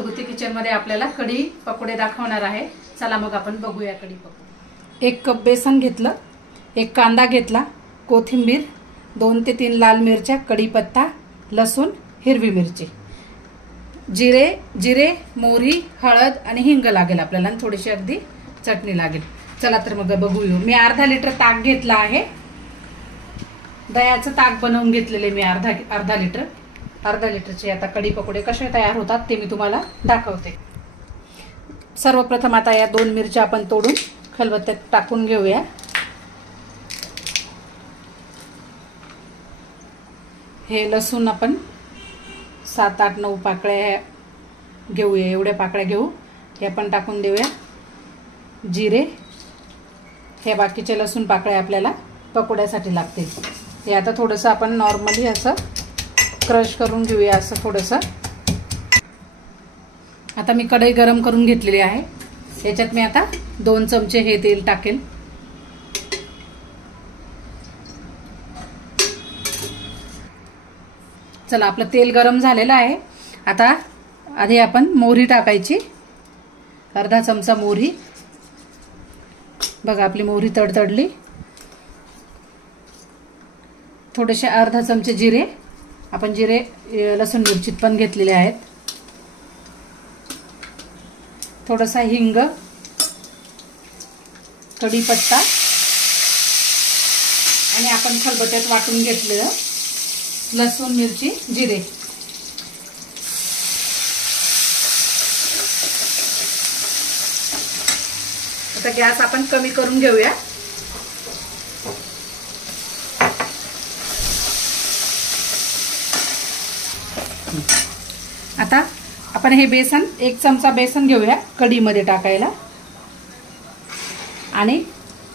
घरगुती किचन मध्ये आपल्याला कढी पकोडे दाखवणार आहे। चला मग आपण बघूया कढी पकोडे। 1 कप बेसन घेतलं, 1 कांदा घेतला, कोथिंबीर, 2 ते 3 लाल मिरच्या, कढीपत्ता, लसूण, हिरवी मिरची, जिरे, मोहरी, हळद आणि हिंग लागेल आपल्याला आणि थोडीशी अगदी चटणी लागेल। चला तर मग बघूया। मी अर्धा लिटर ताक घेतला आहे। दह्याचं ताक बनवून घेतलेले मी अर्धा लिटर। अर्धा लिटरचे आता कढी पकोडे कसे तयार होतात ते मी तुम्हाला दाखवते। सर्वप्रथम आता या 2 मिरच्या आपण तोडून खलबत्त्यात टाकून घेऊया। हे लसूण आपण 7, 8, 9 पाकळ्या घेऊया, एवढ्या पाकळ्या घेऊ, हे आपण टाकून देऊया। जिरे, हे बाकीचे लसूण पाकळ्या आपल्याला पकोड्यासाठी लागतील। हे आता थोडंसं आपण नॉर्मली असं क्रश करून घेऊया, असं थोडंसं। आता मी कढई गरम करून घेतलेली आहे। याच्यात मी आता 2 चमचे हे तेल टाकेल। चला, आपलं तेल गरम झालेलं आहे। आता आधी आपण मोहरी टाकायची, अर्धा चमचा मोहरी। बघा आपली मोहरी तडतडली। थोडेसे अर्धा चमचे जिरे, आपण जिरे लसूण मिरचीत पण घेतलेले आहेत। थोडासा हिंग, कढीपत्ता आणि आपण खलबत्त्यात वाटून घेतलेलं लसूण, मिरची, जिरे। आता गॅस आपण कमी करून घेऊया। आता आपण हे बेसन 1 चमचा बेसन घेऊया कढीमध्ये टाकायला आणि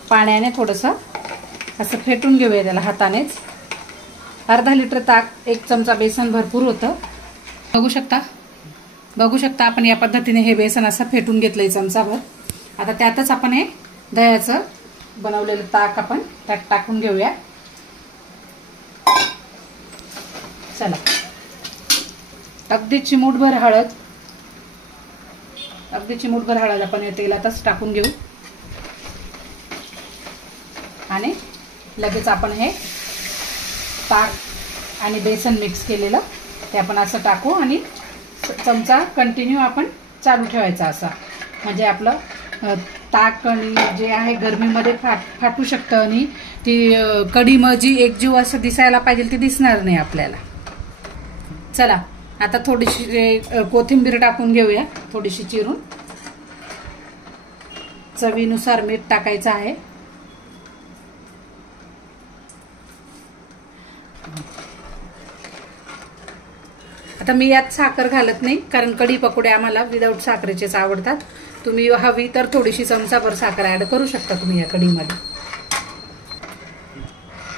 पाण्याने थोडंसं असं फेटून घेऊया त्याला हातानेच। अर्धा लिटर ताक 1 चमचा बेसन भरपूर होतं। बघू शकता आपण या पद्धतीने हे बेसन असं फेटून घेतलंय चमचाभर। आता त्यातच आपण हे दह्याचं बनवलेलं ताक आपण त्यात टाकून घेऊया। चला, अगदी चिमूटभर हळद आपण या तेलातच टाकून घेऊ आणि लगेच आपण हे ताक आणि बेसन मिक्स केलेलं ते आपण असं टाकू आणि चमचा कंटिन्यू आपण चालू ठेवायचा असा, म्हणजे आपलं ताक आणि जे आहे गरमीमध्ये फाटू शकतं आणि ती कढी जी एकजीव असं दिसायला पाहिजे ती दिसणार नाही आपल्याला। चला, आता थोडीशी कोथिंबीर टाकून घेऊया, थोडीशी चिरून। चवीनुसार मीठ टाकायचं आहे। आता मी यात साखर घालत नाही, कारण कढी पकोडे आम्हाला विदाऊट साखरेचेच आवडतात। तुम्ही हवी तर थोडीशी चमचाभर साखर ऍड करू शकता तुम्ही या कढीमध्ये।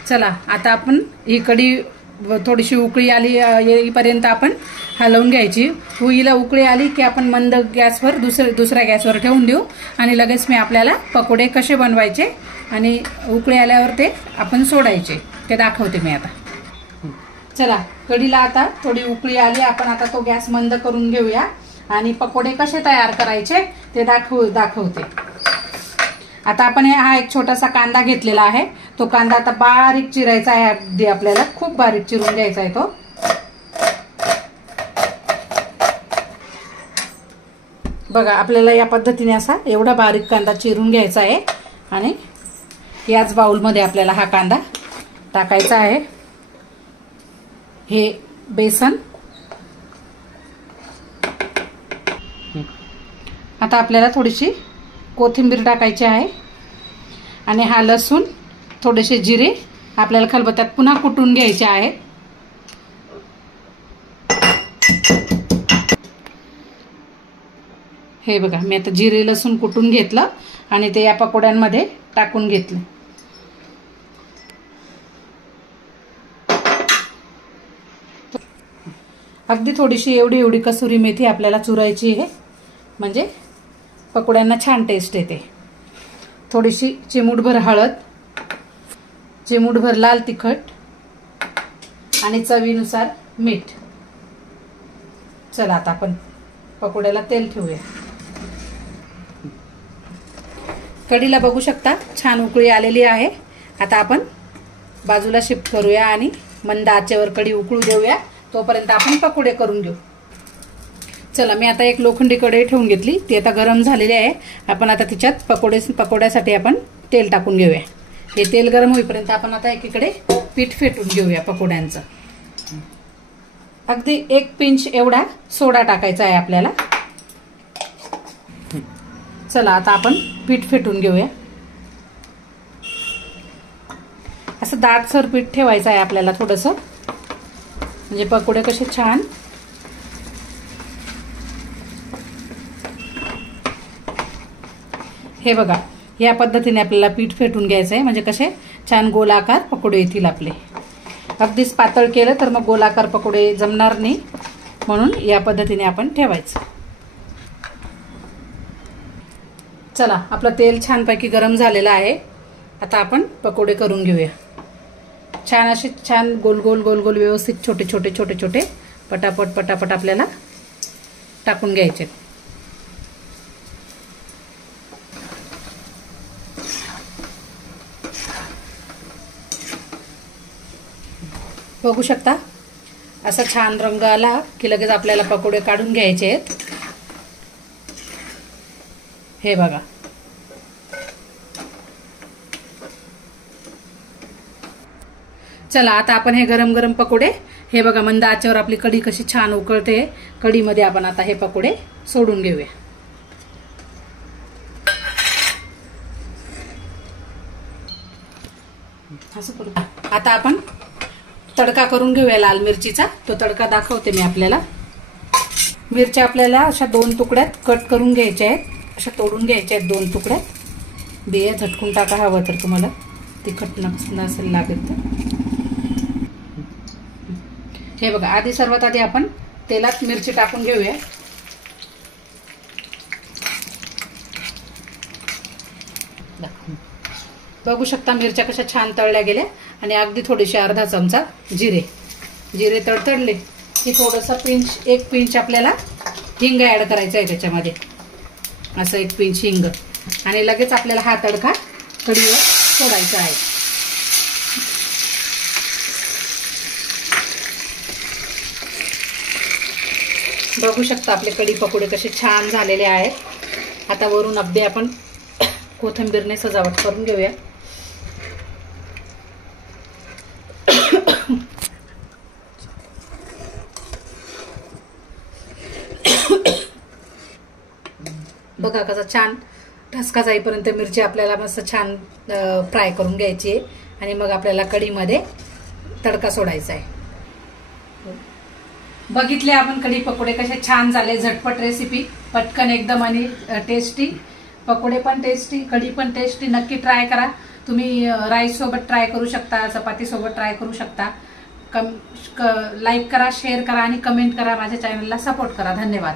चला, आता आपण ही कढी थोडीशी उकळी आली येईपर्यंत आपण हलवून घ्यायची। हिला उकळी आली की आपण मंद गॅसवर दुसऱ्या गॅसवर ठेवून देऊ आणि लगेच मी आपल्याला पकोडे कसे बनवायचे आणि उकळी आल्यावर ते आपण सोडायचे ते दाखवते मी आता। चला, कढीला आता थोडी उकळी आली, आपण आता तो गॅस मंद करून घेऊया आणि पकोडे कसे तयार करायचे ते दाखवते। आता आपण हा एक छोटासा कांदा घेतलेला आहे, तो कांदा आता बारीक चिरायचा आहे। अगदी आपल्याला खूप बारीक चिरून घ्यायचा आहे तो। बघा आपल्याला या पद्धतीने असा एवढा बारीक कांदा चिरून घ्यायचा आहे आणि याच बाउलमध्ये आपल्याला हा कांदा टाकायचा आहे। हे बेसन आता आपल्याला थोडीशी कोथिंबीर टाकायची आहे आणि हा लसूण, थोडेसे जिरे आपल्याला खलबत्त्यात पुन्हा कुटून घ्यायचे आहेत। हे बघा मी आता जिरे लसूण कुटून घेतलं आणि ते या पकोड्यांमध्ये टाकून घेतलं। अगदी थोडीशी एवढी कसुरी मेथी आपल्याला चुरायची आहे, म्हणजे पकोड्यांना छान टेस्ट येते। थोडीशी चिमूटभर हळद, चिमूटभर लाल तिखट आणि चवीनुसार मीठ। चला आता आपण पकोड्याला तेल ठेवूया. कढीला बघू शकता छान उकळी आलेली आहे. आता आपण बाजूला शिफ्ट करूया आणि मंद आचेवर कढी उकळू देऊया. तोपर्यंत आपण पकोडे करून घेऊ. चला, मी आता एक लोखंडी कढई ठेवून घेतली. ती आता गरम झालेली आहे. आपण आता तिच्यात पकोड्यासाठी आपण तेल टाकून घेऊया. हे तेल गरम होईपर्यंत आपण आता एकीकडे पीठ फेटून घेऊया पकोड्यांचं. अगदी 1 पिंच एवढा सोडा टाकायचा आहे आपल्याला. चला, आता आपण पीठ फेटून घेऊया. असं दाटसर पीठ ठेवायचं आहे आपल्याला थोडंसं, म्हणजे पकोडे कसे छान हे बघा या पद्धतीने आपल्याला पीठ फेटून घ्यायचं आहे. म्हणजे कसे छान गोलाकार पकोडे येतील आपले. अगदीच पातळ केलं तर मग गोलाकार पकोडे जमणार नाही, म्हणून या पद्धतीने आपण ठेवायचं. चला, आपलं तेल छानपैकी गरम झालेलं आहे. आता आपण पकोडे करून घेऊया. छान असे छान गोल गोल गोल गोल व्यवस्थित छोटे छोटे छोटे छोटे पटापट पटापट आपल्याला टाकून घ्यायचे. बघू शकता असा छान रंग आला की लगेच आपल्याला पकोडे काढून घ्यायचे आहेत. हे बघा, चला आता आपण हे गरम गरम पकोडे, हे बघा मंद आचेवर आपली कढी कशी छान उकळते. कढीमध्ये आपण आता हे पकोडे सोडून घेऊया. असं करू. आता आपण तडका करून घेऊया लाल मिरचीचा. तो तडका दाखवते मी आपल्याला. मिरच्या आपल्याला अशा 2 तुकड्यात कट करून घ्यायच्या आहेत. अशा तोडून घ्यायच्या आहेत 2 तुकड्यात. बिया झटकून टाका हवं तर तुम्हाला तिखट नसेल लागत तर. हे बघा, सर्वात आधी आपण तेलात मिरची टाकून घेऊया. बघू शकता मिरच्या कशा छान तळल्या गेल्या. आणि अगदी थोडीशी अर्धा चमचा जिरे तडतडले की थोडंसं 1 पिंच आपल्याला हिंग ऍड करायचं आहे त्याच्यामध्ये. असं 1 पिंच हिंग. आणि लगेच आपल्याला हा तडका कढीवर सोडायचा आहे. बघू शकता आपले कढी पकोडे कसे छान झालेले आहेत. आता वरून अगदी आपण कोथिंबीरने सजावट करून घेऊया. बघा कसा छान ठसका जाईपर्यंत मिरची आपल्याला मस्त छान फ्राय करून घ्यायची आहे. आणि मग आपल्याला कढीमध्ये तडका सोडायचा आहे. बघितले आपण कढी पकोडे कसे छान झाले. झटपट रेसिपी, पटकन एकदम आणि टेस्टी. पकोडे पण टेस्टी, कढी पण टेस्टी. नक्की ट्राय करा. तुम्ही राईस सोबत ट्राय करू शकता, चपाती सोबत ट्राय करू शकता. लाईक करा, शेअर करा आणि कमेंट करा. माझ्या चॅनलला सपोर्ट करा. धन्यवाद.